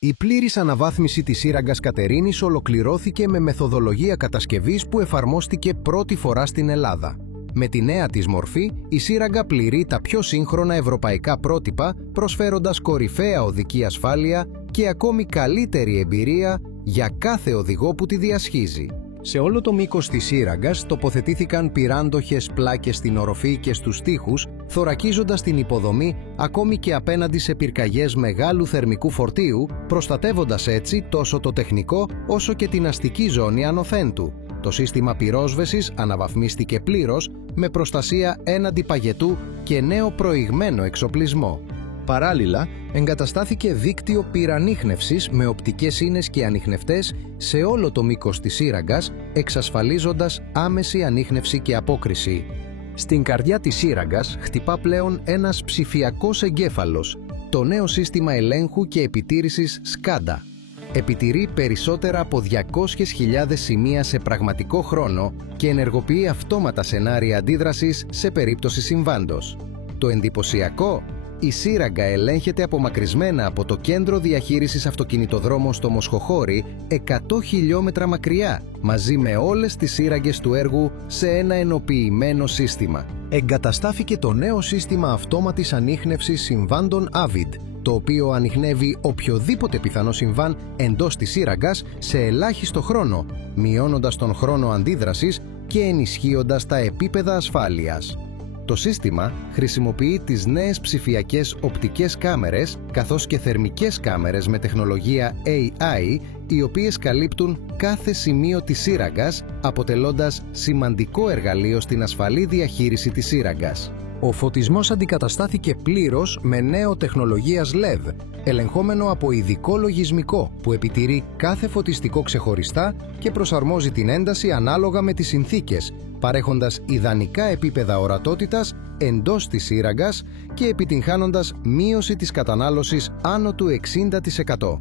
Η πλήρης αναβάθμιση της σύραγγας Κατερίνης ολοκληρώθηκε με μεθοδολογία κατασκευής που εφαρμόστηκε πρώτη φορά στην Ελλάδα. Με τη νέα της μορφή, η σύραγγα πληρεί τα πιο σύγχρονα ευρωπαϊκά πρότυπα, προσφέροντας κορυφαία οδική ασφάλεια και ακόμη καλύτερη εμπειρία για κάθε οδηγό που τη διασχίζει. Σε όλο το μήκος της σύραγγας τοποθετήθηκαν πυράντοχες πλάκες στην οροφή και στους τοίχους, θωρακίζοντας την υποδομή ακόμη και απέναντι σε πυρκαγιές μεγάλου θερμικού φορτίου, προστατεύοντας έτσι τόσο το τεχνικό όσο και την αστική ζώνη ανωθέντου. Το σύστημα πυρόσβεσης αναβαθμίστηκε πλήρως με προστασία έναντι παγετού και νέο προηγμένο εξοπλισμό. Παράλληλα, εγκαταστάθηκε δίκτυο πυρανίχνευσης με οπτικές ίνες και ανιχνευτές σε όλο το μήκος της σύραγγας, εξασφαλίζοντας άμεση ανίχνευση και απόκριση. Στην καρδιά της σύραγγας χτυπά πλέον ένας ψηφιακός εγκέφαλος, το νέο σύστημα ελέγχου και επιτήρησης SCADA. Επιτηρεί περισσότερα από 200.000 σημεία σε πραγματικό χρόνο και ενεργοποιεί αυτόματα σενάρια αντίδρασης σε περίπτωση συμβάντος. Το εντυπωσιακό: η σύραγγα ελέγχεται απομακρυσμένα από το κέντρο διαχείρισης αυτοκινητοδρόμων στο Μοσχοχώρι 100 χιλιόμετρα μακριά, μαζί με όλες τις σύραγγες του έργου σε ένα ενοποιημένο σύστημα. Εγκαταστάθηκε το νέο σύστημα αυτόματης ανίχνευσης συμβάντων AVID, το οποίο ανιχνεύει οποιοδήποτε πιθανό συμβάν εντός της σύραγγας σε ελάχιστο χρόνο, μειώνοντας τον χρόνο αντίδρασης και ενισχύοντας τα επίπεδα ασφάλειας. Το σύστημα χρησιμοποιεί τις νέες ψηφιακές οπτικές κάμερες καθώς και θερμικές κάμερες με τεχνολογία AI, οι οποίες καλύπτουν κάθε σημείο της σύραγγας, αποτελώντας σημαντικό εργαλείο στην ασφαλή διαχείριση της σύραγγας. Ο φωτισμός αντικαταστάθηκε πλήρως με νέο τεχνολογίας LED, ελεγχόμενο από ειδικό λογισμικό που επιτηρεί κάθε φωτιστικό ξεχωριστά και προσαρμόζει την ένταση ανάλογα με τις συνθήκες, παρέχοντας ιδανικά επίπεδα ορατότητας εντός της σύραγγας και επιτυγχάνοντας μείωση της κατανάλωσης άνω του 60%.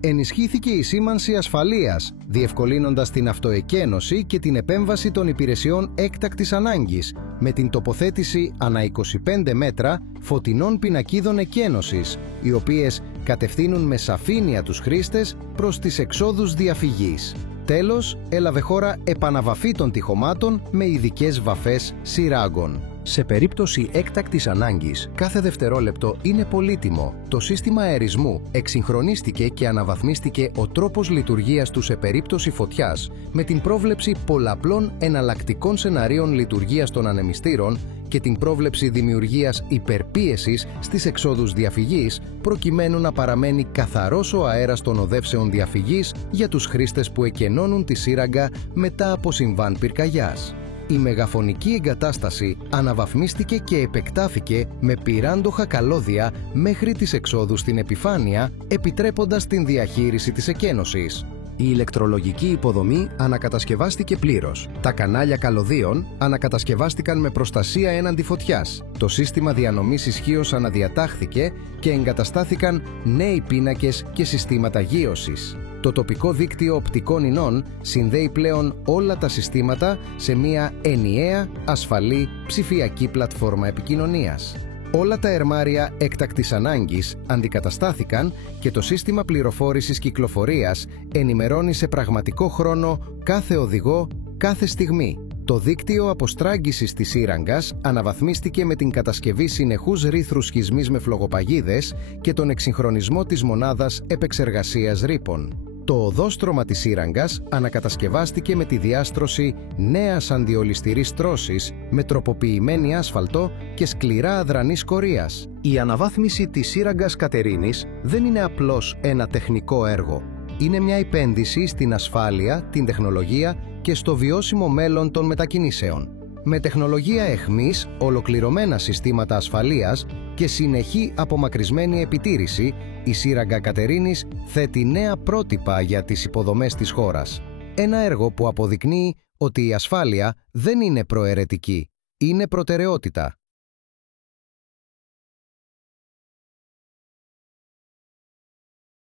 Ενισχύθηκε η σήμανση ασφαλείας, διευκολύνοντας την αυτοεκένωση και την επέμβαση των υπηρεσιών έκτακτης ανάγκης, με την τοποθέτηση ανά 25 μέτρα φωτεινών πινακίδων εκένωσης, οι οποίες κατευθύνουν με σαφήνεια τους χρήστες προς τις εξόδους διαφυγής. Τέλος, έλαβε χώρα επαναβαφή των τοιχωμάτων με ειδικές βαφές συράγγων. Σε περίπτωση έκτακτης ανάγκης, κάθε δευτερόλεπτο είναι πολύτιμο. Το σύστημα αερισμού εξυγχρονίστηκε και αναβαθμίστηκε ο τρόπος λειτουργίας του σε περίπτωση φωτιάς, με την πρόβλεψη πολλαπλών εναλλακτικών σεναρίων λειτουργίας των ανεμιστήρων και την πρόβλεψη δημιουργίας υπερπίεσης στις εξόδους διαφυγής, προκειμένου να παραμένει καθαρός ο αέρας των οδεύσεων διαφυγής για τους χρήστες που εκενώνουν τη σύραγγα μετά από συμβάν πυρκαγιάς. Η μεγαφωνική εγκατάσταση αναβαθμίστηκε και επεκτάθηκε με πυράντοχα καλώδια μέχρι τις εξόδους στην επιφάνεια, επιτρέποντας την διαχείριση της εκένωσης. Η ηλεκτρολογική υποδομή ανακατασκευάστηκε πλήρως. Τα κανάλια καλωδίων ανακατασκευάστηκαν με προστασία έναντι φωτιάς. Το σύστημα διανομής ισχύως αναδιατάχθηκε και εγκαταστάθηκαν νέοι πίνακες και συστήματα γείωσης. Το τοπικό δίκτυο οπτικών ινών συνδέει πλέον όλα τα συστήματα σε μια ενιαία, ασφαλή ψηφιακή πλατφόρμα επικοινωνίας. Όλα τα ερμάρια έκτακτης ανάγκης αντικαταστάθηκαν και το σύστημα πληροφόρησης κυκλοφορίας ενημερώνει σε πραγματικό χρόνο κάθε οδηγό κάθε στιγμή. Το δίκτυο αποστράγγισης της σύραγγας αναβαθμίστηκε με την κατασκευή συνεχούς ρήθρου σχισμής με φλογοπαγίδες και τον εξυγχρονισμό της μονάδας επεξεργασίας ρήπων. Το οδόστρωμα της σύραγγας ανακατασκευάστηκε με τη διάστρωση νέας αντιολισθηρής τρώσης με τροποποιημένη άσφαλτο και σκληρά αδρανής σκορίας. Η αναβάθμιση της σύραγγας Κατερίνης δεν είναι απλώς ένα τεχνικό έργο. Είναι μια επένδυση στην ασφάλεια, την τεχνολογία και στο βιώσιμο μέλλον των μετακινήσεων. Με τεχνολογία εχμής, ολοκληρωμένα συστήματα ασφαλείας και συνεχή απομακρυσμένη επιτήρηση, η σύραγγα Κατερίνης θέτει νέα πρότυπα για τις υποδομές της χώρας. Ένα έργο που αποδεικνύει ότι η ασφάλεια δεν είναι προαιρετική, είναι προτεραιότητα.